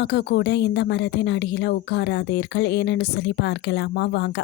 பெண்களாக கூட இந்த மரத்தின் அடியில் உட்காராதீர்கள் ஏனென்று சொல்லி பார்க்கலாமா வாங்க.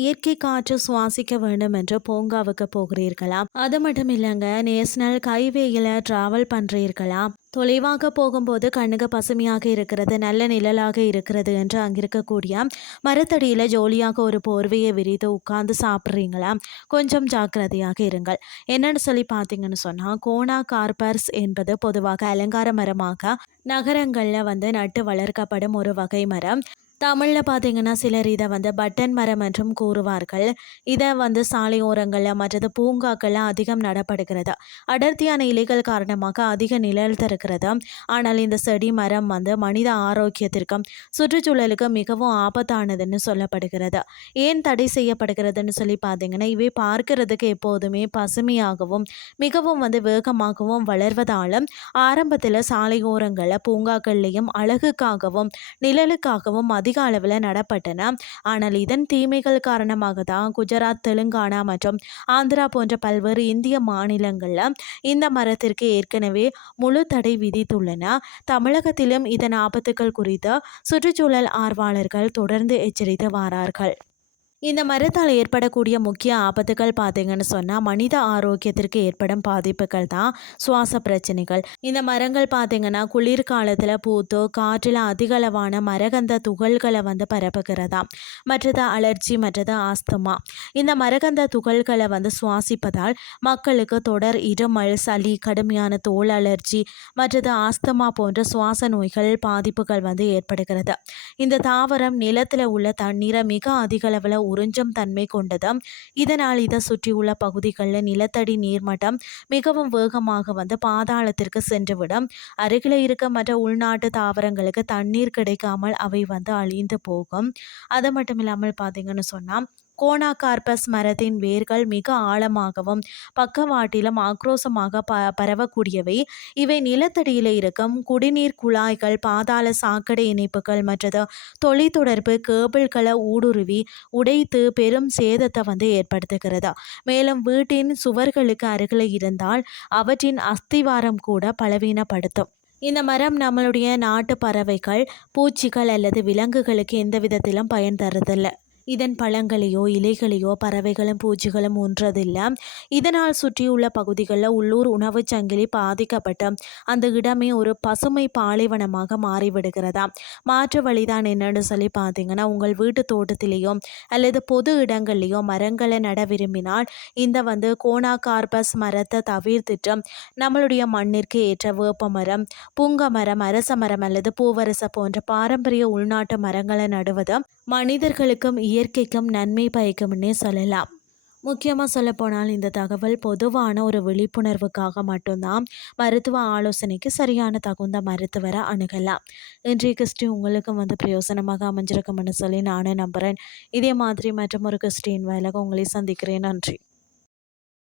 இயற்கை காற்று சுவாசிக்க வேண்டும் என்று பூங்காவுக்கு போகிறீர்களா? அது மட்டும் இல்லைங்க, நேஷனல் ஹைவேயில் டிராவல் பண்ணுறீர்களா? தொலைவாக போகும்போது கண்ணுக்கு பசுமையாக இருக்கிறது, நல்ல நிழலாக இருக்கிறது என்று அங்கிருக்கக்கூடிய மரத்தடியில் ஜோலியாக ஒரு போர்வையை விரித்து உட்கார்ந்து சாப்பிட்றீங்களா? கொஞ்சம் ஜாக்கிரதையாக இருங்கள். என்னன்னு சொல்லி பார்த்தீங்கன்னு சொன்னால், கோனா கார்பர்ஸ் என்பது பொதுவாக அலங்கார மரமாக நகரங்களில் நட்டு வளர்க்கப்படும் ஒரு வகை மரம். தமிழில் பார்த்தீங்கன்னா சிலர் இதை பட்டன் மரம் என்றும் கூறுவார்கள். இதை சாலையோரங்களில் மற்றது பூங்காக்களில் அதிகம் நடப்படுகிறது. அடர்த்தியான இலைகள் காரணமாக அதிக நிழல் தருகிறது. ஆனால் இந்த செடி மரம் மனித ஆரோக்கியத்திற்கும் சுற்றுச்சூழலுக்கு மிகவும் ஆபத்தானதுன்னு சொல்லப்படுகிறது. ஏன் தடை செய்யப்படுகிறதுன்னு சொல்லி பார்த்தீங்கன்னா, இவை பார்க்கறதுக்கு எப்போதுமே பசுமையாகவும் மிகவும் வேகமாகவும் வளர்வதாலும் ஆரம்பத்தில் சாலையோரங்களில் பூங்காக்கள்லையும் அழகுக்காகவும் நிழலுக்காகவும் அதிக அளவில் நடப்பட்டன. ஆனால் இதன் தீமைகள் காரணமாக தான் குஜராத், தெலுங்கானா மற்றும் ஆந்திரா போன்ற பல்வேறு இந்திய மாநிலங்களில் இந்த மரத்திற்கு ஏற்கனவே முழு தடை விதித்துள்ளன. தமிழகத்திலும் இதன் ஆபத்துக்கள் குறித்து சுற்றுச்சூழல் ஆர்வலர்கள் தொடர்ந்து எச்சரித்து வரார்கள். இந்த மரத்தால் ஏற்படக்கூடிய முக்கிய ஆபத்துகள் பார்த்தீங்கன்னு சொன்னால், மனித ஆரோக்கியத்திற்கு ஏற்படும் பாதிப்புகள் தான் சுவாச பிரச்சனைகள். இந்த மரங்கள் பார்த்தீங்கன்னா குளிர்காலத்தில் பூத்து காற்றில் அதிக அளவான மரகந்த துகள்களை பரப்புகிறதா. மற்றது அலர்ஜி, மற்றது ஆஸ்துமா. இந்த மரகந்த துகள்களை சுவாசிப்பதால் மக்களுக்கு தொடர் இருமல், சளி, கடுமையான தோல் அலர்ஜி, மற்றது ஆஸ்துமா போன்ற சுவாச நோய்கள் பாதிப்புகள் ஏற்படுகிறது. இந்த தாவரம் நிலத்தில் உள்ள தண்ணீரை மிக அதிக அளவில் உறிஞ்சும் தன்மை கொண்டது. இதனால் இதை சுற்றியுள்ள பகுதிகளில் நிலத்தடி நீர்மட்டம் மிகவும் வேகமாக பாதாளத்திற்கு சென்றுவிடும். அருகில் இருக்க மற்ற உள்நாட்டு தாவரங்களுக்கு தண்ணீர் கிடைக்காமல் அவை அழிந்து போகும். அது மட்டும் இல்லாமல் பார்த்தீங்கன்னு சொன்னால், கோனா கார்பஸ் மரத்தின் வேர்கள் மிக ஆழமாகவும் பக்கவாட்டிலும் ஆக்ரோஷமாக பரவக்கூடியவை. இவை நிலத்தடியில் இருக்கும் குடிநீர் குழாய்கள், பாதாள சாக்கடை இணைப்புகள் மற்றது தொலைத்தொடர்பு கேபிள்களை ஊடுருவி உடைத்து பெரும் சேதத்தை ஏற்படுத்துகிறது. மேலும் வீட்டின் சுவர்களுக்கு அருகில் இருந்தால் அவற்றின் அஸ்திவாரம் கூட பலவீனப்படுத்தும். இந்த மரம் நம்மளுடைய நாட்டு பறவைகள், பூச்சிகள் அல்லது விலங்குகளுக்கு எந்த விதத்திலும் பயன் தருதில்லை. இதன் பழங்களையோ இலைகளையோ பறவைகளும் பூச்சிகளும் உண்றதில்லை. இதனால் சுற்றியுள்ள பகுதிகளில் உள்ளூர் உணவு சங்கிலி பாதிக்கப்பட்டு அந்த இடமே ஒரு பசுமை பாலைவனமாக மாறிவிடுகிறதா. மாற்று வழிதான் என்னன்னு சொல்லி பார்த்தீங்கன்னா, உங்கள் வீட்டு தோட்டத்திலேயோ அல்லது பொது இடங்கள்லையோ மரங்களை நட விரும்பினால் இந்த கோனா கார்பஸ் மரத்தை தவிர்த்துட்டு நம்மளுடைய மண்ணிற்கு ஏற்ற வேப்ப மரம், புங்க மரம், அரச மரம் அல்லது பூவரச போன்ற பாரம்பரிய உள்நாட்டு மரங்களை நடுவது மனிதர்களுக்கும் இயற்கைக்கும் நன்மை பயக்கும்னே சொல்லலாம். முக்கியமாக சொல்லப்போனால் இந்த தகவல் பொதுவான ஒரு விழிப்புணர்வுக்காக மட்டும்தான். மருத்துவ ஆலோசனைக்கு சரியான தகுந்த மருத்துவரை அணுகலாம். இன்றைய கிறிஸ்டி உங்களுக்கு பிரயோசனமாக அமைஞ்சிருக்கும்னு சொல்லி நானும் நம்புகிறேன். இதே மாதிரி மற்றும் ஒரு கிறிஸ்டின் வேலைக்கு உங்களை சந்திக்கிறேன். நன்றி.